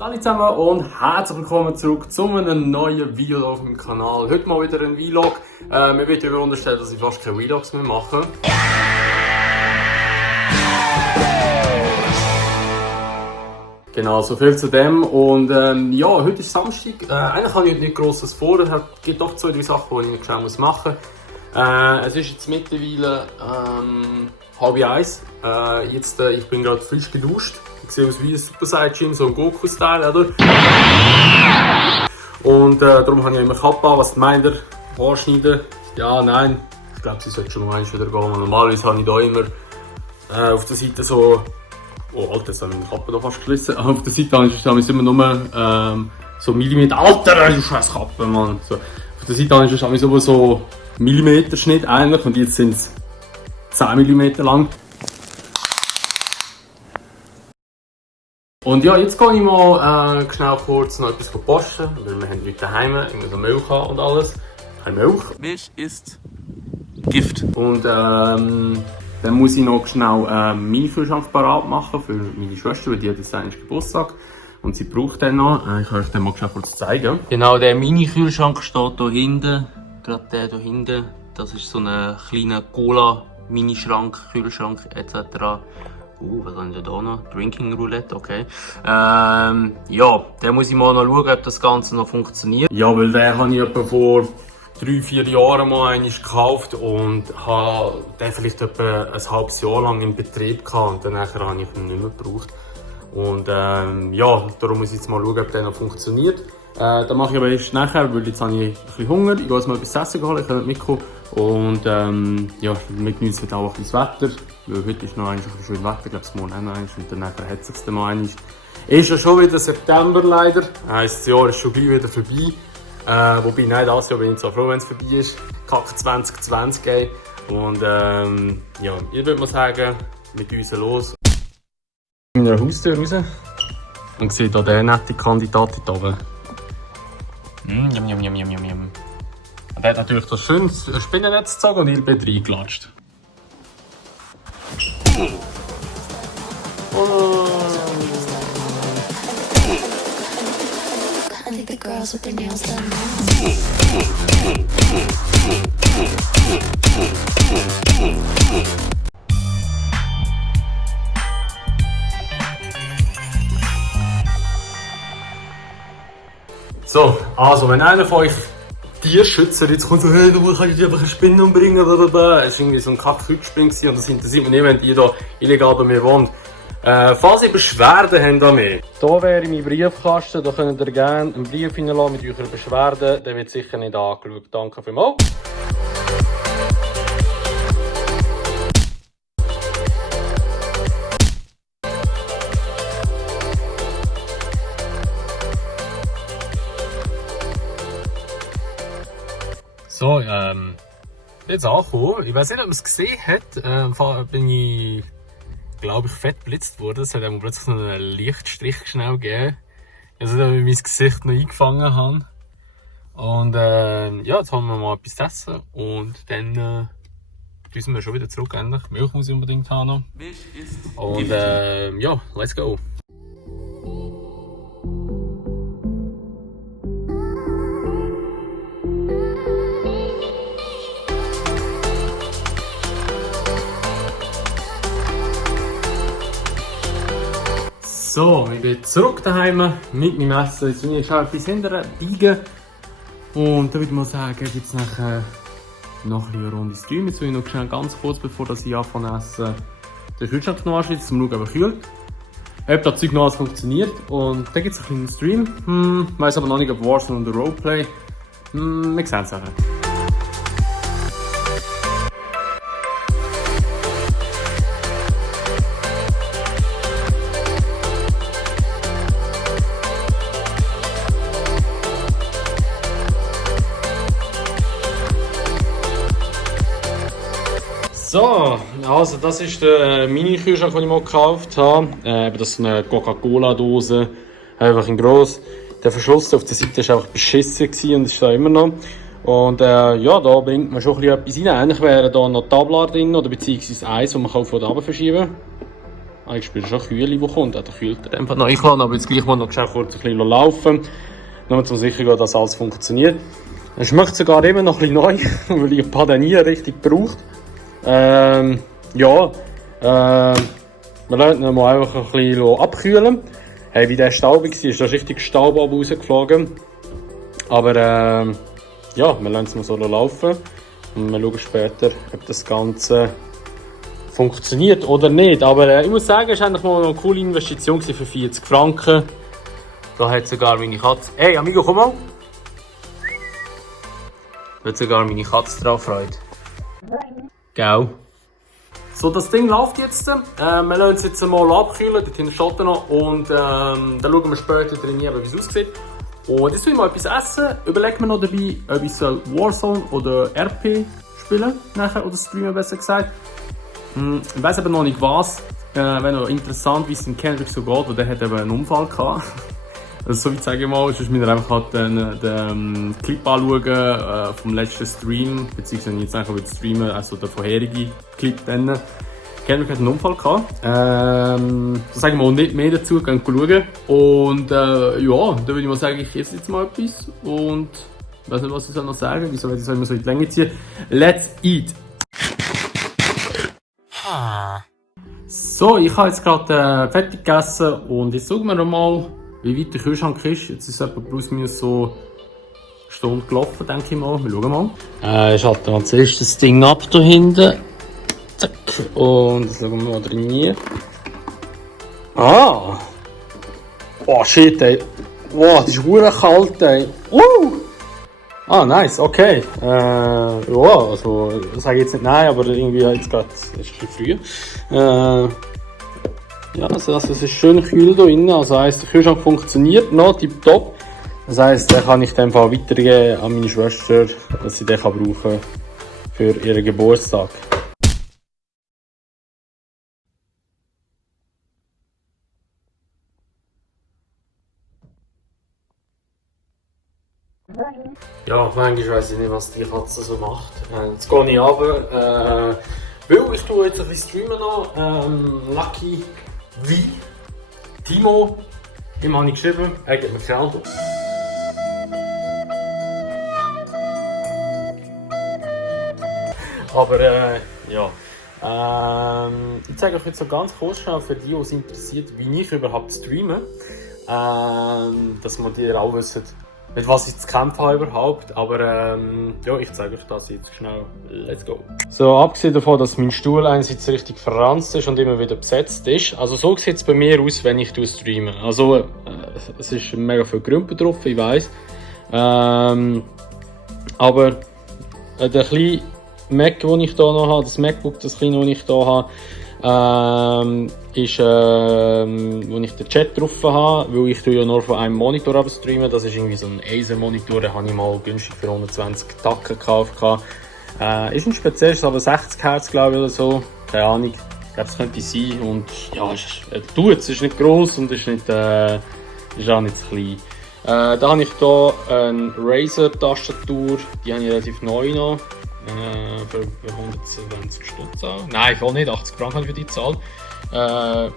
Hallo zusammen und herzlich willkommen zurück zu einem neuen Video auf dem Kanal. Heute mal wieder ein Vlog. Mir wird ja unterstellt, dass ich fast keine Vlogs mehr mache. Genau, so viel zu dem. Und ja, heute ist Samstag. Eigentlich habe ich heute nicht Grosses vor. Es gibt doch 2-3 Sachen, die ich schnell machen muss. Es ist jetzt mittlerweile 12:30. Ich bin gerade frisch geduscht. Ich sehe aus wie ein Super Saiyajin, so ein Goku-Style, oder? Und darum habe ich immer Kappe an. Was meint ihr? Haarschneiden? Ja, nein. Ich glaube, sie sollte schon noch eins wieder gehen. Normalerweise habe ich da immer auf der Seite so... Oh, Alter, jetzt habe ich meine Kappe da fast geschlossen. Auf der Seite habe ich immer nur so Millimeter... Alter, du scheiß Kappe, Mann! So. Auf der Seite habe ich immer so Millimeterschnitt eigentlich und jetzt sind es 10 mm lang. Und ja, jetzt gehe ich mal schnell kurz noch etwas posten, weil wir haben Leute daheim, immer so Milch haben und alles. Keine Milch. Milch ist Gift. Und dann muss ich noch schnell meinen Kühlschrank parat machen für meine Schwester, weil die hat jetzt eigentlich Geburtstag. Und sie braucht den noch. Ich kann euch den mal schnell kurz zeigen. Genau, der Mini-Kühlschrank steht hier hinten. Gerade der hier hinten. Das ist so ein kleiner Cola-Mini-Schrank, Kühlschrank etc. Was haben wir da noch? Drinking Roulette, okay. Ja, da muss ich mal noch schauen, ob das Ganze noch funktioniert. Ja, weil den habe ich etwa vor 3-4 Jahren mal einmal gekauft und habe den vielleicht etwa ein halbes Jahr lang in Betrieb gehabt und danach habe ich ihn nicht mehr gebraucht. Und ja, darum muss ich jetzt mal schauen, ob der noch funktioniert. Das mache ich aber erst nachher, weil jetzt habe ich ein bisschen Hunger. Ich gehe jetzt mal etwas zu essen holen, ich kann nicht mitkommen. Und ja, wir genießen auch ein bisschen das Wetter. Weil heute ist noch ein bisschen schön Wetter, ich glaube es morgen auch noch eins und dann hat es sich dann mal eins. Ist ja schon wieder September leider, heisst das Jahr ist schon gleich wieder vorbei. Wobei, nein, das Jahr bin ich so froh, wenn es vorbei ist. Kack 2020 ey. Und ja, ich würde mal sagen, mit uns los. Ich gehe in der Haustür raus und sehe hier den netten Kandidaten hier oben. Und er hat natürlich das schönes Spinnennetz gezogen und ich bin reingelatscht. So, also wenn einer von euch Tierschützer jetzt kommt so, hey, du kannst dir einfach eine Spinne umbringen, blablabla. Es war irgendwie so ein Kack-Hütspinne und das interessiert mich nicht, wenn die hier illegal bei mir wohnt. Falls ihr Beschwerden habt an mich. Hier wäre mein Briefkasten, da könnt ihr gerne einen Brief hinterlassen mit euren Beschwerden. Der wird sicher nicht angeschaut. Danke vielmals. So, jetzt angekommen. Ich weiß nicht, ob man es gesehen hat. Bin ich, glaube ich, fett geblitzt worden. Es hat mir plötzlich so einen Lichtstrich schnell gegeben. Also, dass ich mein Gesicht noch eingefangen habe. Und ja, jetzt haben wir mal etwas zu essen. Und dann müssen wir schon wieder zurück. Endlich. Milch muss ich unbedingt haben noch. Milch ist und ja, let's go. So, ich bin zurück daheim mit meinem Essen. Jetzt bin ich schon etwas hinterher biegen. Und dann würde ich mal sagen, gibt es nachher noch eine Runde Stream. Jetzt will ich noch schnell ganz kurz, bevor ich anfange zu essen, den Kühlschrank noch anschließen, um zu schauen, ob er kühlt. Ob das Zeug noch alles funktioniert. Und dann gibt es einen kleinen Stream. Ich weiss aber noch nicht, ob Warzone oder Roleplay. Wir sehen es nachher. So, also das ist der Mini-Kühlschrank, den ich mal gekauft habe. Das ist eine Coca-Cola-Dose, einfach in gross. Der Verschluss auf der Seite war einfach beschissen und ist da immer noch. Und ja, da bringt man schon ein bisschen etwas rein. Eigentlich wäre da noch Tablar drin oder beziehungsweise eins, das man von da runter verschieben kann. Ich spüre schon Kühle, die kommt. Der kühlt einfach noch eingeladen, aber jetzt gleich mal noch schnell kurz ein bisschen laufen. Nur um sicher gehen, dass alles funktioniert. Es schmeckt sogar immer noch ein bisschen neu, weil ich ein paar nie richtig gebraucht. Wir lassen ihn mal einfach ein bisschen abkühlen. Hey, wie der staubig war, ist da richtig Staub rausgeflogen. Aber wir lassen es mal so laufen. Und wir schauen später, ob das Ganze funktioniert oder nicht. Aber ich muss sagen, es war eigentlich mal eine coole Investition für 40 Franken. Da hat sogar meine Katze... Hey, Amigo, komm mal! Da hat sogar meine Katze drauf Freude. Gell? So, das Ding läuft jetzt. Wir lassen es jetzt mal abkühlen, dort hinten steht er noch. Und dann schauen wir später drin, wie es aussieht. Und jetzt will ich mal etwas essen. Überlegen wir noch dabei, ob ich Warzone oder RP spielen nachher, oder streamen besser gesagt. Ich weiss aber noch nicht was. Wäre noch interessant, wie es dem Kendrick so geht, weil der hat eben einen Unfall gehabt. Also so wie sage ich mal, sonst müssen wir einfach halt den Clip anschauen vom letzten Stream, beziehungsweise jetzt einfach wieder streamen, also der vorherige Clip dann. Kendrick hat einen Unfall gehabt. Da sagen wir mal nicht mehr dazu, gehen schauen. Und da würde ich mal sagen, ich esse jetzt mal etwas. Und ich weiß nicht, was ich noch sagen soll. Wieso soll ich immer so in die Länge ziehen? Let's eat! So, ich habe jetzt gerade fertig gegessen und jetzt schauen wir mal, wie weit der Kühlschrank ist. Jetzt ist es etwa plus minus so eine Stunde gelaufen, denke ich mal. Wir schauen mal. Ich schalte als erstes das Ding ab hier hinten. Zack. Und jetzt schauen wir mal drin. Ah! Oh shit, ey. Wow, das ist verdammt kalt, ey. Ah, nice, okay. Also, das sage ich jetzt nicht nein, aber irgendwie jetzt gerade, es ist ein bisschen früh. Also es ist schön kühl hier drin, also heisst, der Kühlschrank funktioniert noch, tipptopp. Das heisst, den kann ich dann weitergeben an meine Schwester, dass sie den brauchen kann für ihren Geburtstag. Ja, manchmal weiss ich nicht, was die Katze so macht. Jetzt gehe ich runter, weil ich tue jetzt ein bisschen streamen noch. Lucky V. Timo, ihm habe ich geschrieben, er gibt mir keine Antwort. Aber ich zeige euch jetzt so ganz kurz schnell für die, die es interessiert, wie ich überhaupt streame. Dass man die auch wissen, mit was ich zu kämpfen habe überhaupt, aber ich zeige euch das jetzt schnell. Let's go! So, abgesehen davon, dass mein Stuhl einerseits richtig verranzt ist und immer wieder besetzt ist, also so sieht es bei mir aus, wenn ich streame. Also es ist mega viel Grümpen drauf, ich weiss. Aber der kleine Mac, den ich hier noch habe, das MacBook, das kleine, das ich hier habe, ist, wo ich den Chat drauf habe, weil ich ja nur von einem Monitor streamen. Das ist irgendwie so ein Acer-Monitor, den habe ich mal günstig für 120 Tacken gekauft. Ist ein spezielles, aber 60 Hertz glaube ich oder so, keine Ahnung. Ich glaube, es könnte sein und ja, es ist nicht gross und ist auch nicht zu klein. Da habe ich hier eine Razer-Tastatur, die habe ich relativ neu noch. Für 120 Stutz auch. Nein, voll nicht, 80 Franken habe ich für die gezahlt.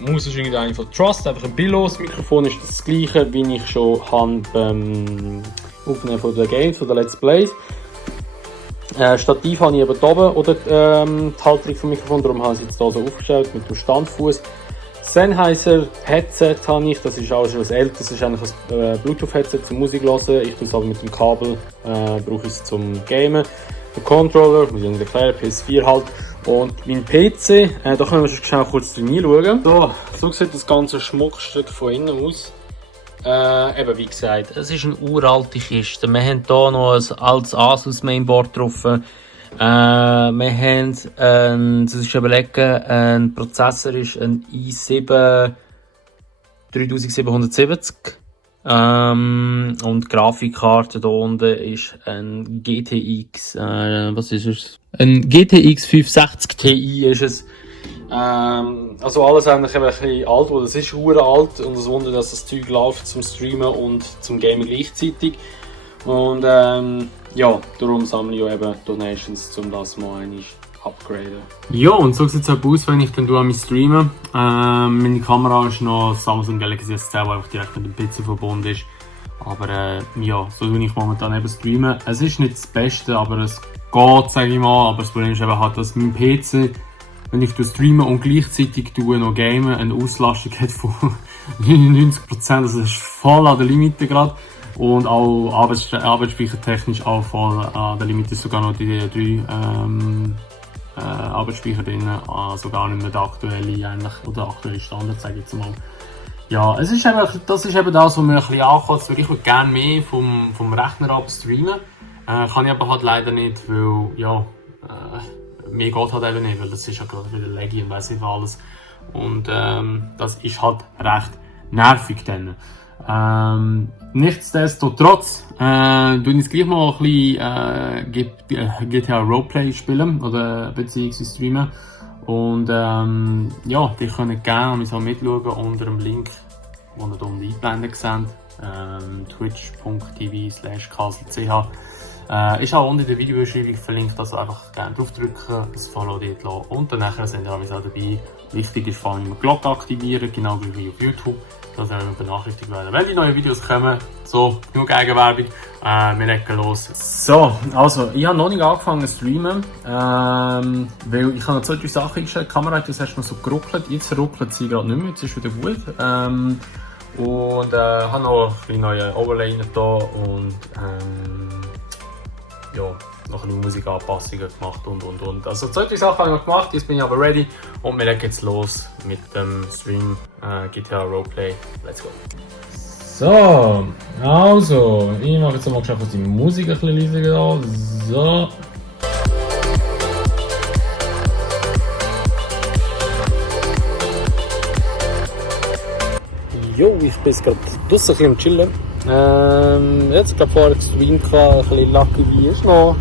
Maus ist irgendwie eine von Trust, einfach ein Billos. Mikrofon ist das gleiche, wie ich schon habe beim Aufnehmen von den Games, von den Let's Plays. Stativ habe ich eben hier oben, oder die Halterung vom Mikrofon, darum habe ich es jetzt hier so aufgestellt mit dem Standfuß. Sennheiser Headset habe ich, das ist auch schon was älteres, das ist eigentlich ein Bluetooth-Headset zum Musik hören. Ich tue es aber mit dem Kabel, brauche ich es zum Gamen. Der Controller, muss ich Ihnen erklären, PS4 halt. Und mein PC, da können wir schon schnell kurz reinschauen. So sieht das ganze Schmuckstück von innen aus. Eben wie gesagt, es ist eine uralte Kiste. Wir haben hier noch ein altes Asus Mainboard drauf. Wir haben, das ist überlegen, ein Prozessor ist ein i7 3770. Und die Grafikkarte hier unten ist ein GTX, was ist es? Ein GTX 560 Ti ist es. Also alles eigentlich ein bisschen alt, weil das ist uralt und das Wunder, dass das Zeug läuft zum Streamen und zum Gamen gleichzeitig. Und darum sammle ich auch eben Donations, um das mal upgraden. Ja, und so sieht es auch aus, wenn ich dann an mich streame. Meine Kamera ist noch Samsung Galaxy S10, die einfach direkt mit dem PC verbunden ist. Aber ja, so tue ich momentan eben streamen. Es ist nicht das Beste, aber es geht, sage ich mal. Aber das Problem ist eben halt, dass mein PC, wenn ich streame und gleichzeitig noch gamen, eine Auslastung hat von 99%. Also es ist voll an der Limite gerade. Und auch arbeitsspeichertechnisch auch voll an der Limite, sogar noch die 3 Arbeitsspeicher drin, also gar nicht mehr der aktuelle Standard, sage ich jetzt mal. Ja, das ist eben das, was mir ein bisschen ankotzt, weil ich würde gerne mehr vom Rechner ab streamen. Kann ich aber halt leider nicht, weil, ja, mehr geht halt eben nicht, weil das ist ja gerade wieder laggy und weiss nicht alles. Und das ist halt recht nervig dann. Nichtsdestotrotz tue ich jetzt gleich mal ein bisschen GTA Roleplay spielen oder beziehungsweise streamen. Und ja, die können gerne mitschauen unter dem Link, den ihr hier unten eingeblendet seht. twitch.tv/kaselch. Ist auch unter der Videobeschreibung verlinkt, also einfach gerne draufdrücken, das Follow dort lassen und dann nachher sind ihr auch dabei. Wichtig ist vor allem die Glocke aktivieren, genau wie auf YouTube, dass ihr benachrichtigt werden, wenn die neuen Videos kommen. So, genug Eigenwerbung, wir legen los. So, also, ich habe noch nicht angefangen zu streamen, weil ich habe noch 2-3 Sachen eingestellt. Die Kamera hat das erst mal so geruckelt, jetzt ruckelt sie gerade nicht mehr, jetzt ist wieder gut. Und habe noch ein neue Overlay rein da und ja, noch ein bisschen Musikanpassungen gemacht und. Also 2-3 Sachen habe ich noch gemacht, jetzt bin ich aber ready und wir legen jetzt los mit dem Stream GTA Roleplay. Let's go! So, also, ich mache jetzt mal geschaut, dass die Musik ein bisschen leiser geht. So. Jo, ich bin jetzt gerade draussen ein bisschen am Chillen. Jetzt gerade vorher gestreamt, ein bisschen Lucky wie ist noch.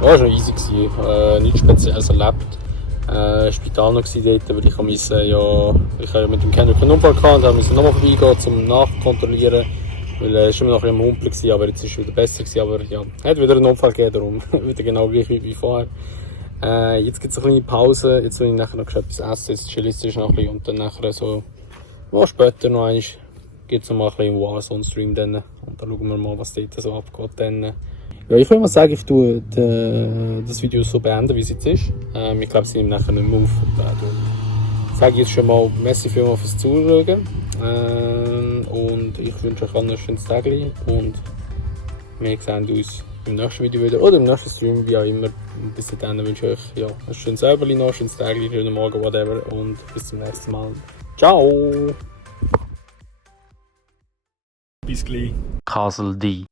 War schon easy gewesen, nichts Spezielles erlebt. Spital noch dort, weil ich musste ja mit dem Kendrick einen Unfall gehabt und musste nochmal vorbeigehen, um nachzukontrollieren. Weil es war immer noch ein bisschen am Humpeln, aber jetzt ist es wieder besser gewesen. Aber ja, hat wieder einen Unfall gegeben, darum wieder genau gleich wie vorher. Jetzt gibt es eine kleine Pause, jetzt will ich nachher noch etwas essen, jetzt chill ich noch ein bisschen und dann nachher so, später noch einmal gibt es noch mal ein bisschen Warzone-Stream dann und dann schauen wir mal, was dort so abgeht dann. Ja, ich würde mal sagen, ich tue das Video so beenden, wie es jetzt ist. Ich glaube, sie nehmen nachher nicht mehr auf. Ich sage jetzt schon mal, merci vielmals fürs Zuschauen. Und ich wünsche euch allen ein schönes Tag und wir sehen uns im nächsten Video wieder oder im nächsten Stream, wie auch immer. Bis dahin wünsche ich euch ein schönes Abend, noch ein schönes Tag, einen schönen Morgen, whatever und bis zum nächsten Mal. Ciao! Bis gleich. Castle D.